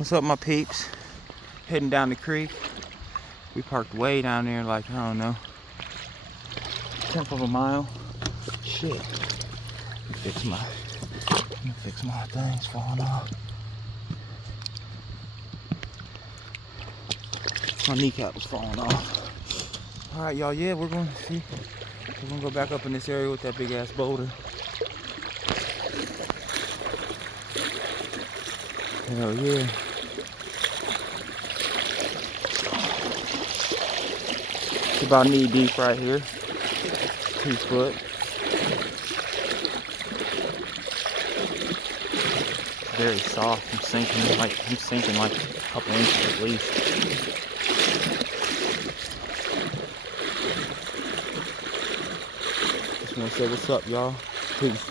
What's up, my peeps? Heading down the creek. We parked way down there, like, I don't know, 1/10 of a mile. Shit. Let me fix my things falling off. My kneecap was falling off. Alright, y'all, yeah, we're gonna see. We're gonna go back up in this area with that big ass boulder. Hell yeah. It's about knee deep right here. 2 foot. Very soft. I'm sinking like a couple inches at least. Just wanna say what's up, y'all. Peace.